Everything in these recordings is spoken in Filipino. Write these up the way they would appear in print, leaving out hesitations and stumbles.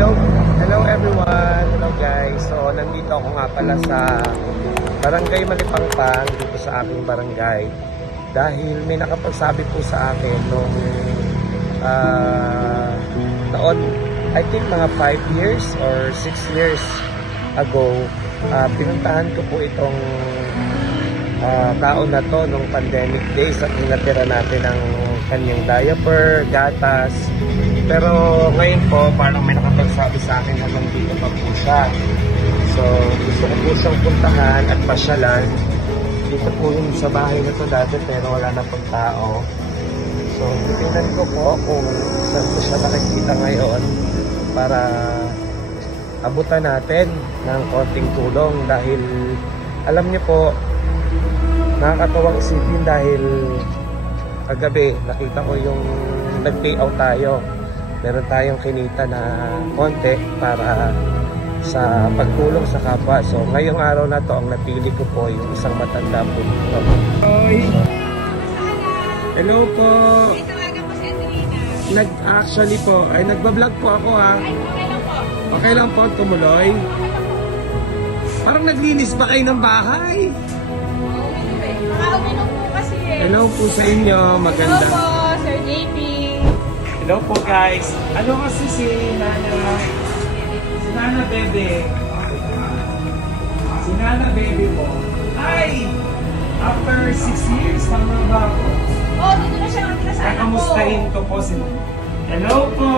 Hello, hello everyone. Hello guys. So nandito ako nga pala sa Barangay Malipangpang dito sa aking barangay dahil may nakapagsabi po sa akin nung taon, I think mga 5 years or 6 years ago, pinuntahan ko po itong taon na to nung pandemic days at hinatira natin ang kanyang diaper, gatas. Pero ngayon po, parang may nakapagsabi sa akin hanggang dito pa po siya. So, gusto ko po siyang puntahan at pasyalan. Dito po yung sa bahay na to dati pero wala na pong tao. So, titingnan ko po kung saan ko siya nakikita ngayon para abutan natin ng konting tulong dahil alam niyo po, nakakatawang isipin dahil kagabi nakita ko yung nag-payout tayo. Meron tayong kinita na konti para sa pagtulong sa kapwa. So ngayong araw na to, ang napili ko po yung isang matanda po dito. Hello po. Actually po, ay nagbablog po ako ha. Okay lang po, tumuloy. Parang naglinis ba kayo ng bahay? Hello po sa inyo, maganda. Hello po, Sir JP. Hello po guys. Ano kasi si Nana Bebe. Si Nana Bebe po. Ay! After 6 years, tama ba ako? Oh, dito na siya nakatira sa anak ko. Kamustahin ko po si... Hello po!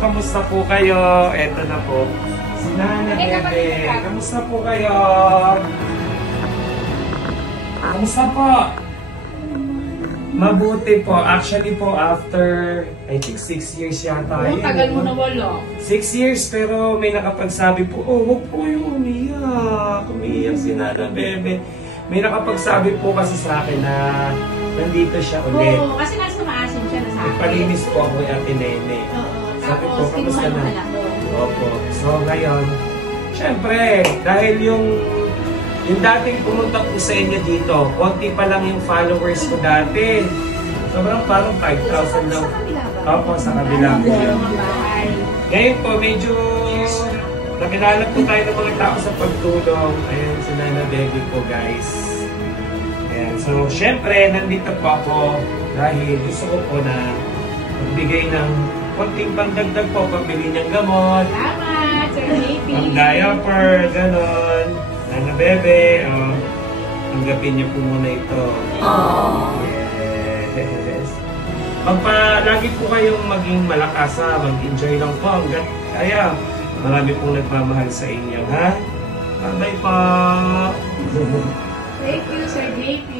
Kamusta po kayo? Eto na po. Si Nana Bebe. Kamusta po kayo? Kamusta po? Mabuti po. Actually po, after, I think 6 years yata. Oh, tagal mo na wala. 6 years, pero may nakapagsabi po, oh, huwag po yung umiyak. Umiyak si Nana Bebe. May nakapagsabi po kasi sa akin na nandito siya ulit. Oo, kasi nasa maasin siya na sa akin. Nagpalinis po ako yung Ate Nene. Sabi po, kamusta na? Opo. So ngayon, syempre, dahil yung dating pumunta po sa inyo dito, konti pa lang yung followers ko dati. Sobrang parang 5,000 lang. Opo, sa kabila po. Ngayon po, medyo nakilala po tayo ng mga tao sa pagtulong. Ayan, si Nana Bebe po, guys. Ayan, so syempre, nandito po ako dahil gusto ko po na magbigay ng konting pangdagdag po, pambili ng gamot. Salamat, Sir JP. Ang diaper, ganon. Nana Bebe, tanggapin niyo po muna ito. Yes. Lagi po kayong maging malakas ha, mag-enjoy lang po hanggat kaya. Marami pong nagmamahal sa inyo, ha? Bye-bye po! Thank you, Sir JP.